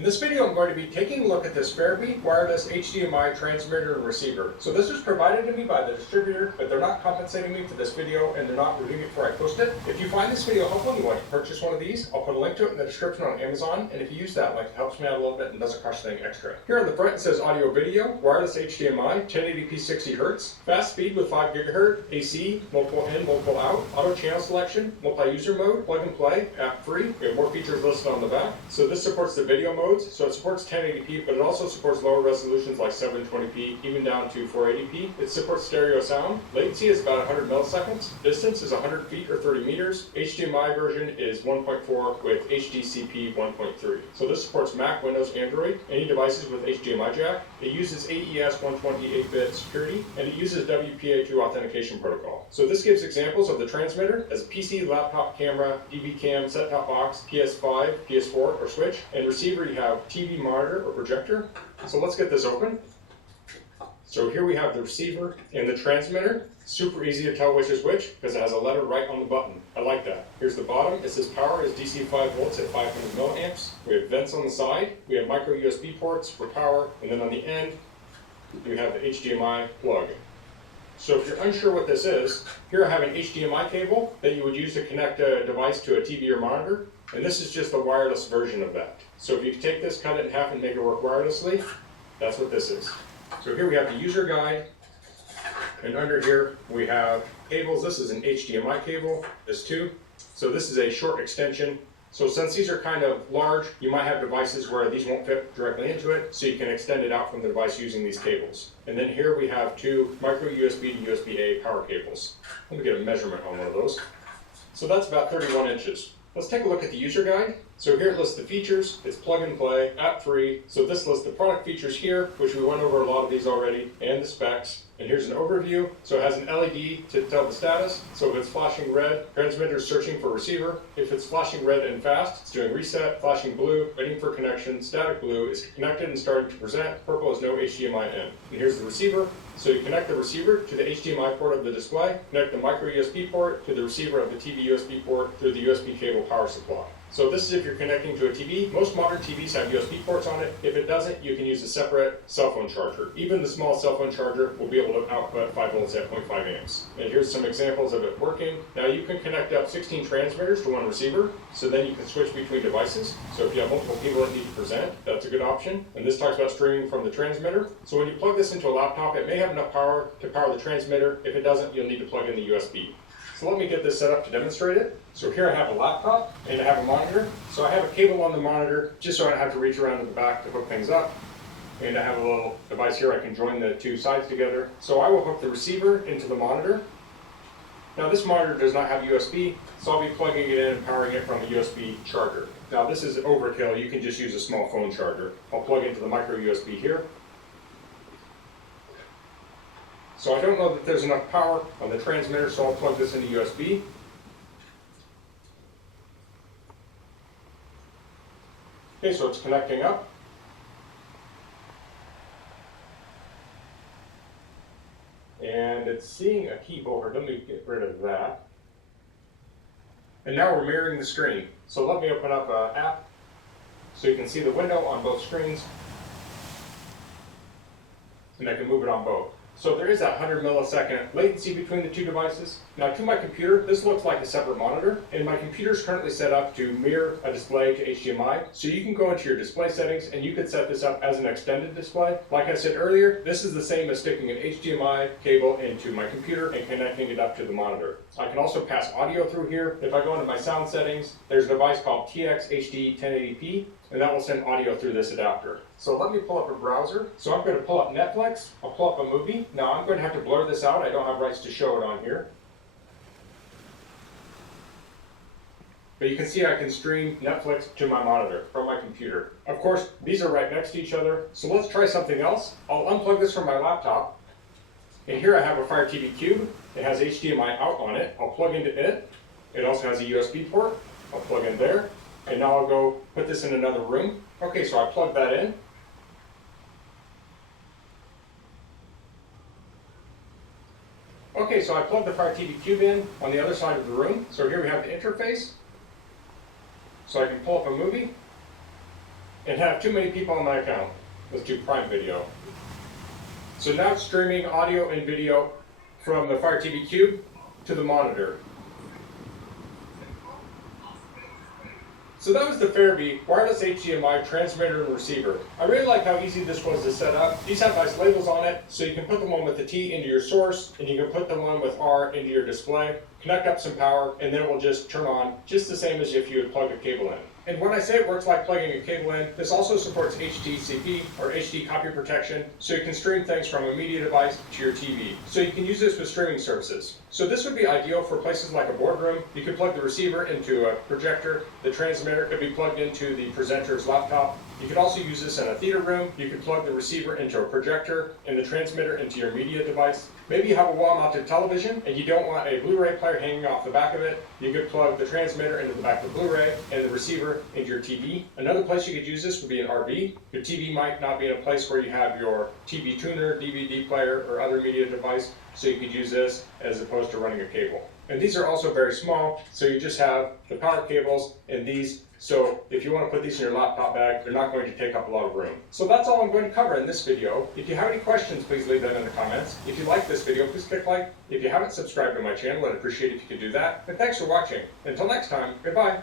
In this video, I'm going to be taking a look at this FAIRBEE wireless HDMI transmitter and receiver. So this was provided to me by the distributor, but they're not compensating me for this video and they're not reviewing it before I post it. If you find this video helpful and you want to purchase one of these, I'll put a link to it in the description on Amazon. And if you use that link, it helps me out a little bit and doesn't cost anything extra. Here on the front it says audio video, wireless HDMI, 1080p 60 Hz, fast speed with 5 GHz, AC, multiple in, multiple out, auto channel selection, multi-user mode, plug and play, app free. We have more features listed on the back. So this supports the video modes. So it supports 1080p, but it also supports lower resolutions like 720p, even down to 480p. It supports stereo sound. Latency is about 100 milliseconds. Distance is 100 feet or 30 meters. HDMI version is 1.4 with HDCP 1.3. So this supports Mac, Windows, Android, any devices with HDMI jack. It uses AES 128-bit security, and it uses WPA2 authentication protocol. So this gives examples of the transmitter as a PC, laptop, camera, DV cam, set-top box, PS5, PS4, or Switch, and receiver you have TV monitor or projector. So let's get this open. So here we have the receiver and the transmitter. Super easy to tell which is which because it has a letter right on the button. I like that. Here's the bottom. It says power is DC 5 volts at 500 milliamps. We have vents on the side. We have micro USB ports for power. And then on the end, we have the HDMI plug. So if you're unsure what this is, here I have an HDMI cable that you would use to connect a device to a TV or monitor. And this is just the wireless version of that. So if you take this, cut it in half and make it work wirelessly, that's what this is. So here we have the user guide. And under here we have cables. This is an HDMI cable, this too. So this is a short extension. So since these are kind of large, you might have devices where these won't fit directly into it, so you can extend it out from the device using these cables. And then here we have two micro USB to USB-A power cables. Let me get a measurement on one of those. So that's about 31 inches. Let's take a look at the user guide. So here it lists the features. It's plug and play, app free. So this lists the product features here, which we went over a lot of these already, and the specs. And here's an overview. So it has an LED to tell the status. So if it's flashing red, transmitter is searching for receiver. If it's flashing red and fast, it's doing reset. Flashing blue, waiting for connection. Static blue is connected and starting to present. Purple is no HDMI in. And here's the receiver. So you connect the receiver to the HDMI port of the display, connect the micro USB port to the receiver of the TV USB port through the USB cable power supply. So this is if you're connecting to a TV. Most modern TVs have USB ports on it. If it doesn't, you can use a separate cell phone charger. Even the small cell phone charger will be able to output 5 volts at 0.5 amps. And here's some examples of it working. Now you can connect up 16 transmitters to one receiver, so then you can switch between devices. So if you have multiple people that need to present, that's a good option. And this talks about streaming from the transmitter. So when you plug this into a laptop, it may have enough power to power the transmitter. If it doesn't, you'll need to plug in the USB. So let me get this set up to demonstrate it. So here I have a laptop and I have a monitor. So I have a cable on the monitor just so I don't have to reach around in the back to hook things up. And I have a little device here I can join the two sides together. So I will hook the receiver into the monitor. Now this monitor does not have USB, so I'll be plugging it in and powering it from a USB charger. Now this is overkill, you can just use a small phone charger. I'll plug into the micro USB here. So I don't know that there's enough power on the transmitter, so I'll plug this into USB. Okay, so it's connecting up. And it's seeing a keyboard. Let me get rid of that. And now we're mirroring the screen. So let me open up an app so you can see the window on both screens. And I can move it on both. So there is that 100 millisecond latency between the two devices. Now to my computer, this looks like a separate monitor, and my computer is currently set up to mirror a display to HDMI. So you can go into your display settings and you can set this up as an extended display. Like I said earlier, this is the same as sticking an HDMI cable into my computer and connecting it up to the monitor. I can also pass audio through here. If I go into my sound settings, there's a device called TX HD 1080p, and that will send audio through this adapter. So let me pull up a browser. So I'm going to pull up Netflix. I'll pull up a movie. Now I'm going to have to blur this out. I don't have rights to show it on here. But you can see I can stream Netflix to my monitor from my computer. Of course, these are right next to each other. So let's try something else. I'll unplug this from my laptop. And here I have a Fire TV Cube. It has HDMI out on it. I'll plug into it. It also has a USB port. I'll plug in there. And now I'll go put this in another room. Okay, so I plug that in. Okay, so I plugged the Fire TV Cube in on the other side of the room. So here we have the interface. So I can pull up a movie. and have too many people on my account. Let's do Prime Video. So now it's streaming audio and video from the Fire TV Cube to the monitor. So that was the FAIRBEE wireless HDMI transmitter and receiver. I really like how easy this was to set up. These have nice labels on it, so you can put the one with the T into your source, and you can put the one with R into your display, connect up some power, and then it will just turn on just the same as if you would plug a cable in. And when I say it works like plugging a cable in, this also supports HDCP or HD copy protection, so you can stream things from a media device to your TV. So you can use this with streaming services. So this would be ideal for places like a boardroom. You could plug the receiver into a projector. The transmitter could be plugged into the presenter's laptop. You could also use this in a theater room. You could plug the receiver into a projector and the transmitter into your media device. Maybe you have a wall-mounted television and you don't want a Blu-ray player hanging off the back of it. You could plug the transmitter into the back of the Blu-ray and the receiver into your TV. Another place you could use this would be an RV. Your TV might not be in a place where you have your TV tuner, DVD player, or other media device, so you could use this as opposed to running a cable. And these are also very small, so you just have the power cables and these. So if you want to put these in your laptop bag, they're not going to take up a lot of room. So that's all I'm going to cover in this video. If you have any questions, please leave them in the comments. If you like this video, please click like. If you haven't subscribed to my channel, I'd appreciate it if you could do that. And thanks for watching. Until next time, goodbye.